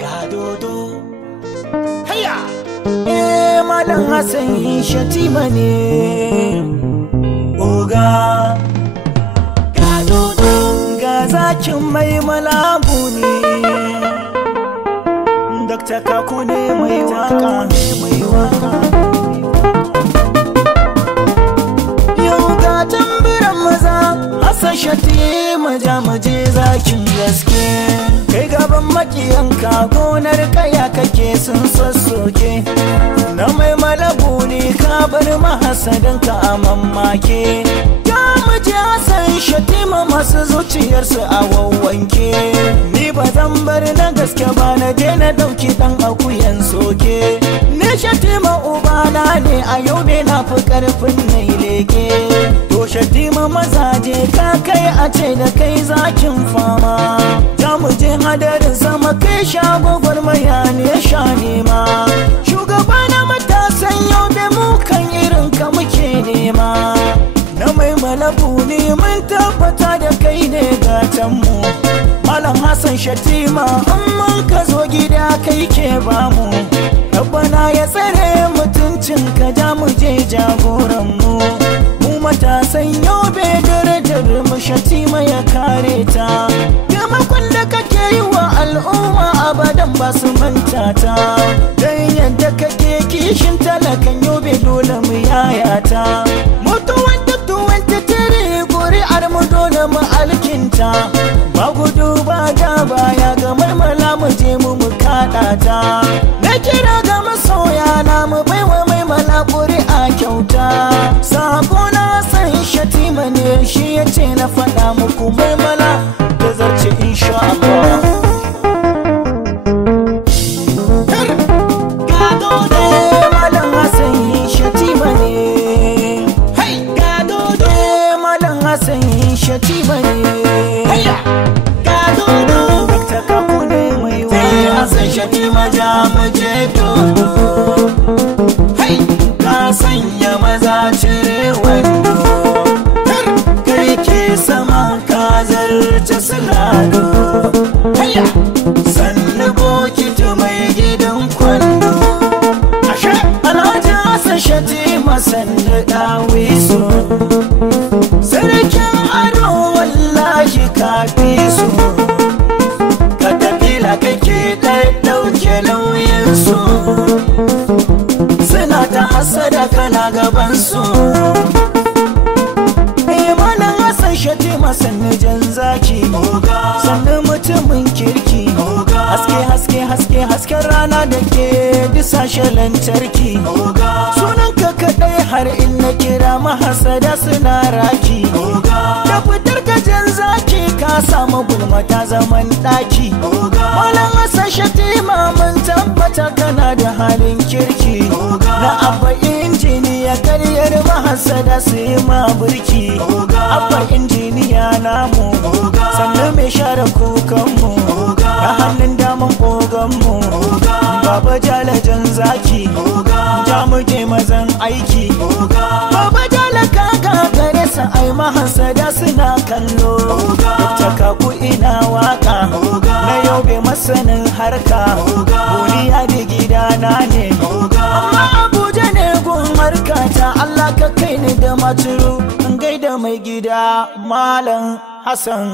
ga dodo haya Malam Hassan Shatima ne oga ga dodo ga zakin mai malabu ne Dr. Kaku ne mai waka yau ga tambiran maza Hassan Shatima jamuje zakin gaske kai gaban makiyanka gonar kaya kake sun sassoke na mai malabu ne ka bar mahasadanka a mamake jamuje Hassan Shatima masu zuciyarsu a wawwanke ni ba zan bar na gaske ba na je na dauki dan akuyan soke ni Shatima ubana ne a yau ne na fi karfin nai leke to Shatima mazaje ka kai a ce da kai zakin fama jamuje hadarin sama kai shago gwarmaya ne sha nema shugaba na matasan yau da mu kan irin ka muke nema na mai malabu ne mun tabbata da kai ne gatanmu Malam Hassan Shatima mun ka zo gida kai ke bamu rabbana ya tsare mutuncin ka jamuje jagoranmu mu matasan yau bai darajar mu Shatima ya kare ta taimakon da kake yi wa al'umma abadan ba su manta ta dan yadda kake kishin talakan yau bai dole mu yayata mutuwan tattuwanta tare ƙuri'ar mu dole mu alkinta ba gudu ba da baya ga marmala mu je mu kaɗa ta na kira ga masoya na mu baiwa mai mala ƙuri'a kyauta sako na san Shatima ne shi ya ce na faɗa muku mai mala da zarce insha Allah Malam Hassan Shatima ne Hassan Shatima ne ga dodo Dr. Kaku ne mai Hassan Shatima jamuje dodo ka sanya maza cire wando kai ke sama ka zarce sulado sannu bokiti mai gidan kwando Alhaji Hassan Shatima sannu dawisu sarkin ado wallahi kafi su ka tafila kake ɗauke nauyinsu suna ta hasada kana gabansu Malam Hassan Shatima sannu jan zaki sannu mutumin kirki hasken rana da ke disashe lantarki sunan ka kaɗai har in na kira mahasada suna raki da fitar ka jan zaki ka samu gulma ta zaman ɗaki Malam Hassan Shatima mun tabbata kana da halin kirki na abba injiniya karyar mahasada su yi ma burki abba injiniya namu sannan mai share kukanmu da hannun daman koganmu baba jalajan zaki jamuje mazan aiki baba jalaka gagare sa ai mahasada suna kallo Dr. Kaku ina waka na yau bai masanin harka buniya da gidana ne amma Abuja ne gun harka ta Allah ka kai ni da maturu in gaida mai gida Malam Hassan